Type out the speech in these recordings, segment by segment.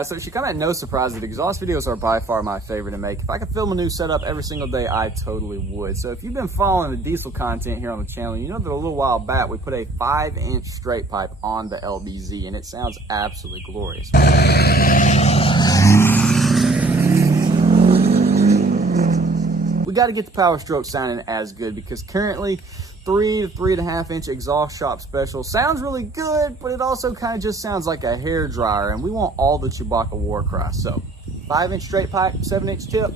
guys, so it should come at no surprise that exhaust videos are by far my favorite to make. If I could film a new setup every single day, I totally would. So if you've been following the diesel content here on the channel, you know that a little while back we put a 5-inch straight pipe on the LBZ, and it sounds absolutely glorious. We got to get the powerstroke sounding as good, because currently 3 to 3.5 inch exhaust shop special sounds really good, but it also kind of just sounds like a hair dryer, and we want all the Chewbacca war cry. So 5-inch straight pipe, 7-inch tip,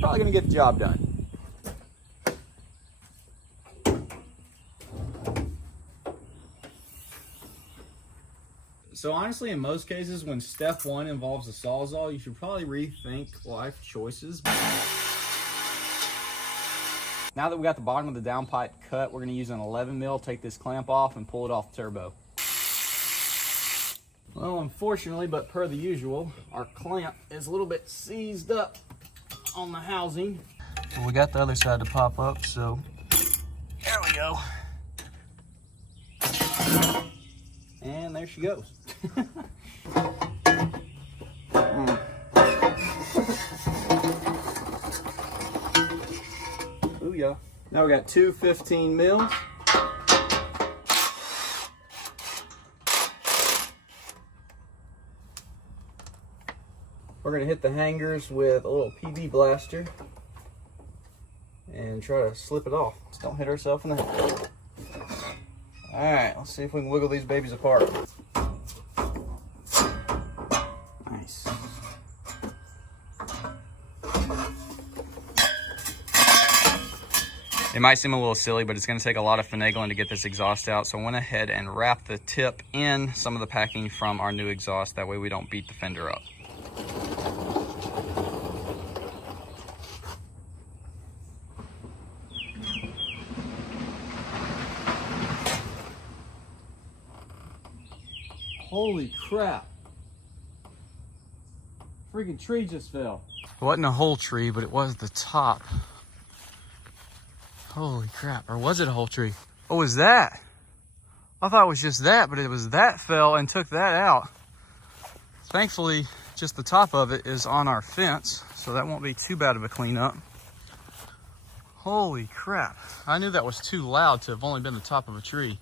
probably gonna get the job done. So honestly, in most cases, when step one involves a Sawzall, you should probably rethink life choices. Now that we got the bottom of the downpipe cut, we're going to use an 11 mil, take this clamp off and pull it off the turbo. Well, unfortunately, but per the usual, our clamp is a little bit seized up on the housing. Well, we got the other side to pop up, so there we go. And there she goes. Yeah. Now we got two 15 mils. We're going to hit the hangers with a little PB blaster and try to slip it off. Just don't hit ourselves in the head. Alright, let's see if we can wiggle these babies apart. Nice. It might seem a little silly, but it's going to take a lot of finagling to get this exhaust out. So I went ahead and wrapped the tip in some of the packing from our new exhaust. That way we don't beat the fender up. Holy crap. Freaking tree just fell. It wasn't a whole tree, but it was the top. Holy crap, or was it a whole tree? What was that? I thought it was just that, but it was that fell and took that out. Thankfully, just the top of it is on our fence, so that won't be too bad of a cleanup. Holy crap. I knew that was too loud to have only been the top of a tree.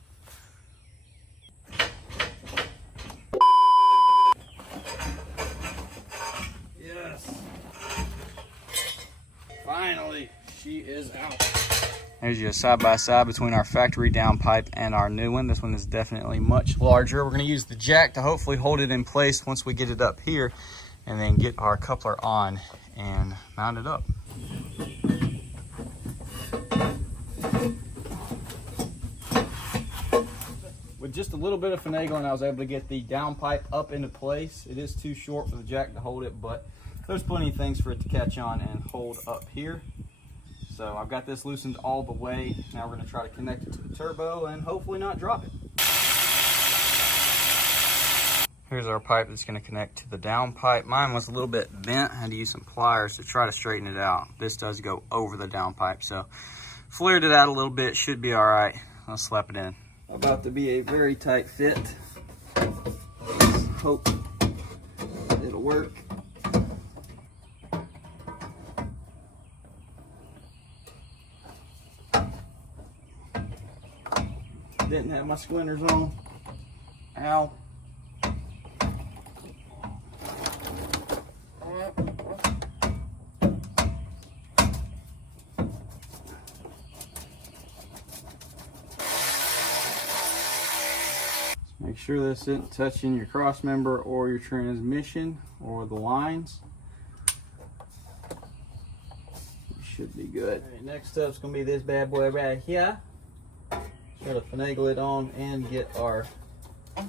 Yes. Finally, she is out. There's your side-by-side between our factory downpipe and our new one. This one is definitely much larger. We're going to use the jack to hopefully hold it in place once we get it up here, and then get our coupler on and mount it up. With just a little bit of finagling, I was able to get the downpipe up into place. It is too short for the jack to hold it, but there's plenty of things for it to catch on and hold up here. So I've got this loosened all the way. Now we're going to try to connect it to the turbo and hopefully not drop it. Here's our pipe that's going to connect to the downpipe. Mine was a little bit bent. I had to use some pliers to try to straighten it out. This does go over the downpipe, so flared it out a little bit. Should be all right. I'll slap it in. About to be a very tight fit. Let's hope it'll work. Didn't have my splinters on. Ow. Make sure this isn't touching your cross member or your transmission or the lines. You should be good. All right, next up is going to be this bad boy right here. Try to finagle it on and get our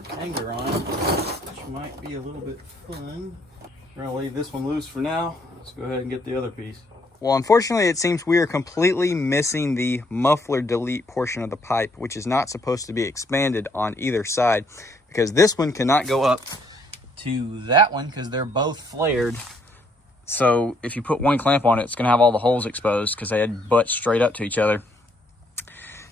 hanger on, which might be a little bit fun. We're going to leave this one loose for now. Let's go ahead and get the other piece. Well, unfortunately, it seems we are completely missing the muffler delete portion of the pipe, which is not supposed to be expanded on either side, because this one cannot go up to that one because they're both flared. So if you put one clamp on it, it's going to have all the holes exposed because they had butt straight up to each other.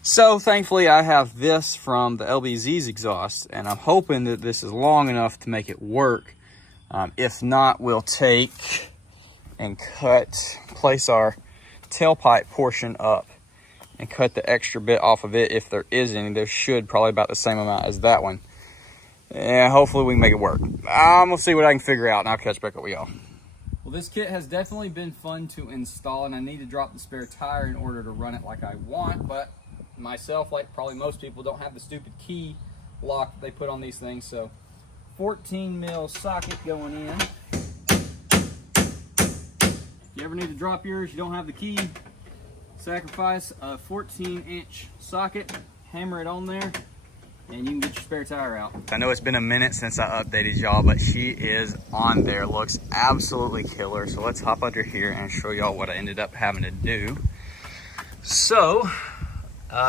So thankfully I have this from the LBZ's exhaust, and I'm hoping that this is long enough to make it work. If not, we'll take and place our tailpipe portion up and cut the extra bit off of it if there is any. There should probably about the same amount as that one. And hopefully we can make it work. I'm gonna see what I can figure out and I'll catch back up with y'all. Well, this kit has definitely been fun to install, and I need to drop the spare tire in order to run it like I want, but myself, like probably most people, don't have the stupid key lock that they put on these things. So 14 mil socket going in. If you ever need to drop yours, you don't have the key, sacrifice a 14-inch socket, hammer it on there, and you can get your spare tire out. I know it's been a minute since I updated y'all, but she is on there. Looks absolutely killer. So let's hop under here and show y'all what I ended up having to do. So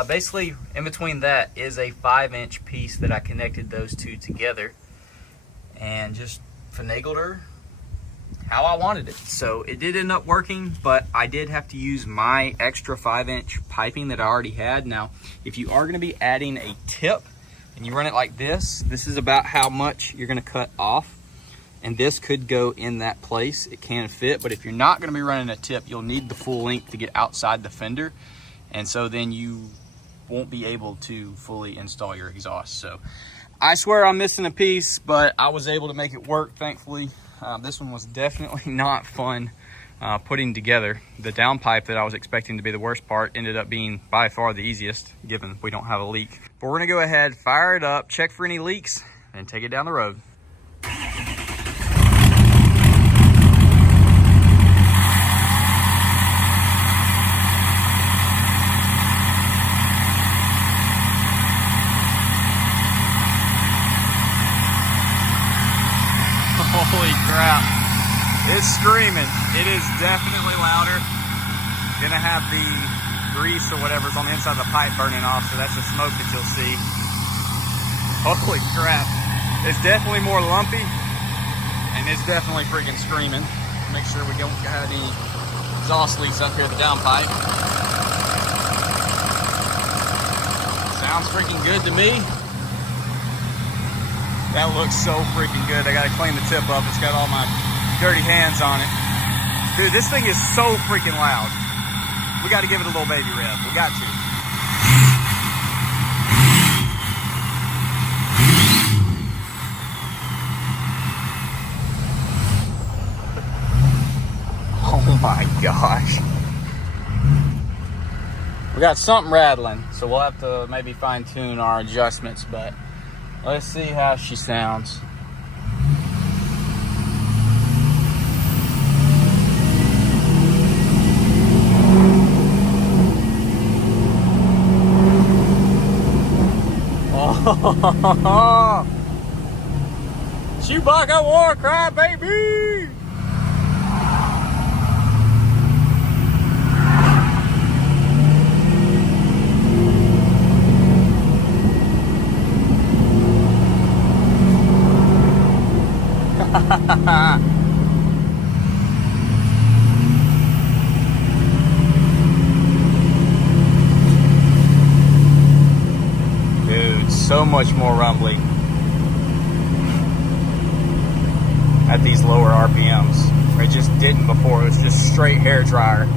basically in between that is a 5-inch piece that I connected those two together and just finagled her how I wanted it. So it did end up working, but I did have to use my extra 5-inch piping that I already had. Now, if you are gonna be adding a tip and you run it like this is about how much you're gonna cut off. And this could go in that place. It can fit, but if you're not gonna be running a tip, you'll need the full length to get outside the fender. And so then you won't be able to fully install your exhaust. So I swear I'm missing a piece, but I was able to make it work, thankfully. This one was definitely not fun putting together. The downpipe that I was expecting to be the worst part ended up being by far the easiest, given we don't have a leak. But we're gonna go ahead, fire it up, check for any leaks, and take it down the road. Holy crap, it's screaming. It is definitely louder. Gonna have the grease or whatever's on the inside of the pipe burning off, so that's the smoke that you'll see. Holy crap, it's definitely more lumpy, and it's definitely freaking screaming. Make sure we don't have any exhaust leaks up here at the downpipe. Sounds freaking good to me. That looks so freaking good. I gotta clean the tip up. It's got all my dirty hands on it. Dude, this thing is so freaking loud. We gotta give it a little baby rev. We got to. Oh my gosh. We got something rattling, so we'll have to maybe fine tune our adjustments, but let's see how she sounds. Oh, Chewbacca war cry, baby! Dude, so much more rumbly at these lower RPMs. It just didn't before. It was just straight hair dryer.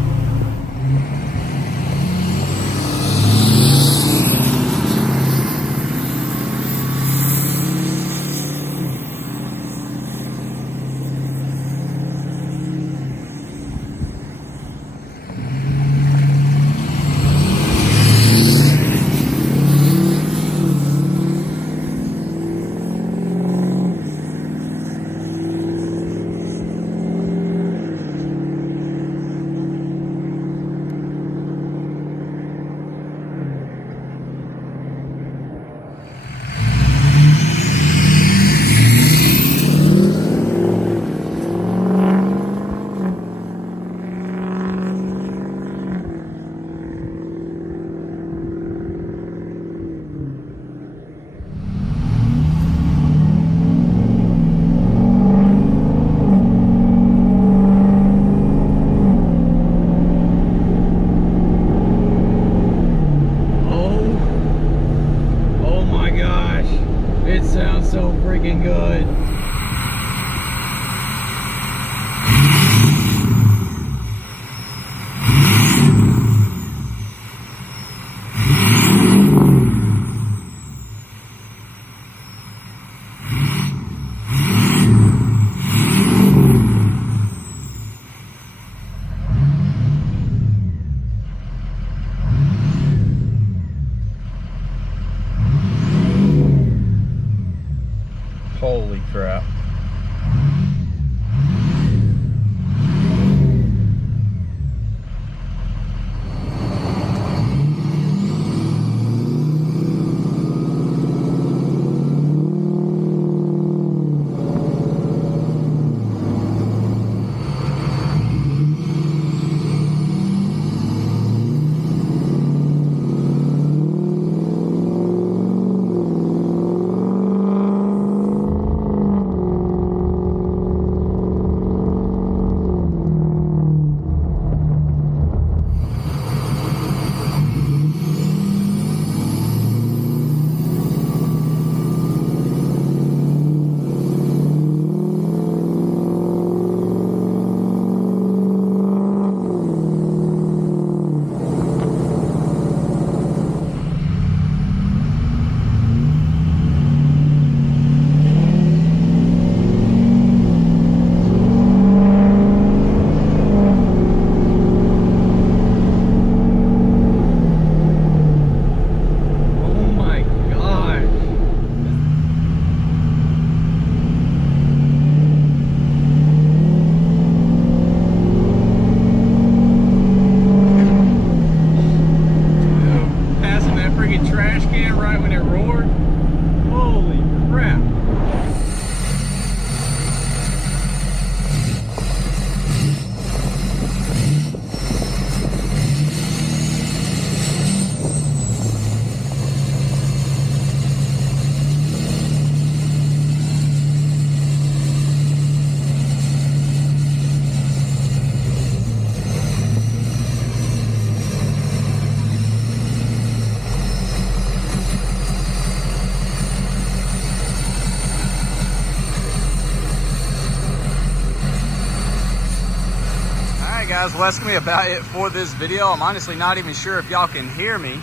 guys, well, that's gonna be about it for this video. I'm honestly not even sure if y'all can hear me,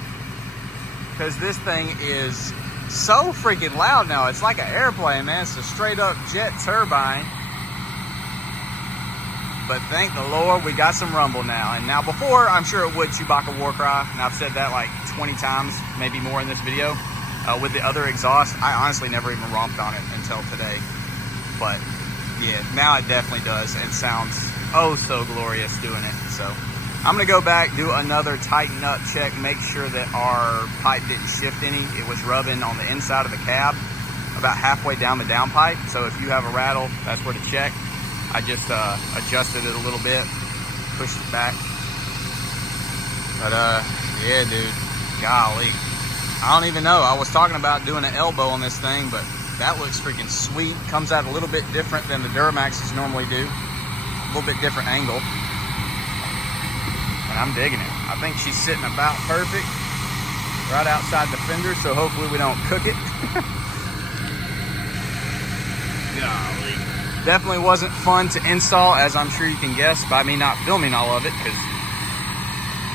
because this thing is so freaking loud now. It's like an airplane, man. It's a straight up jet turbine. But thank the Lord we got some rumble now. And now before, I'm sure it would Chewbacca war cry, and I've said that like 20 times, maybe more in this video. With the other exhaust, I honestly never even romped on it until today. But yeah, now it definitely does, and sounds oh so glorious doing it. So I'm gonna go back, do another tighten up check, make sure that our pipe didn't shift any. It was rubbing on the inside of the cab about halfway down the downpipe. So if you have a rattle, that's where to check. I just adjusted it a little bit, pushed it back. But yeah, dude, golly, I don't even know. I was talking about doing an elbow on this thing, but that looks freaking sweet. Comes out a little bit different than the Duramaxes normally do. A little bit different angle. And I'm digging it. I think she's sitting about perfect, right outside the fender, so hopefully we don't cook it. Golly. Definitely wasn't fun to install, as I'm sure you can guess by me not filming all of it, because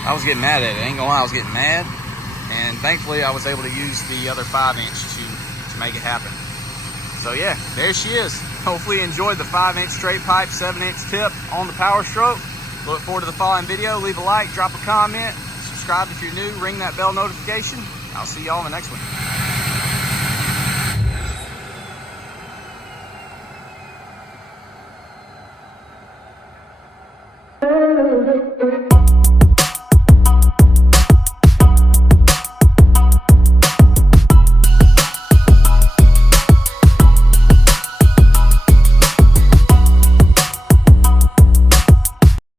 I was getting mad at it. I ain't gonna lie, I was getting mad. And thankfully I was able to use the other 5-inch to make it happen. So yeah, there she is. Hopefully you enjoyed the 5-inch straight pipe, 7-inch tip on the Power Stroke. Look forward to the following video. Leave a like, drop a comment, subscribe if you're new, ring that bell notification. I'll see y'all in the next one.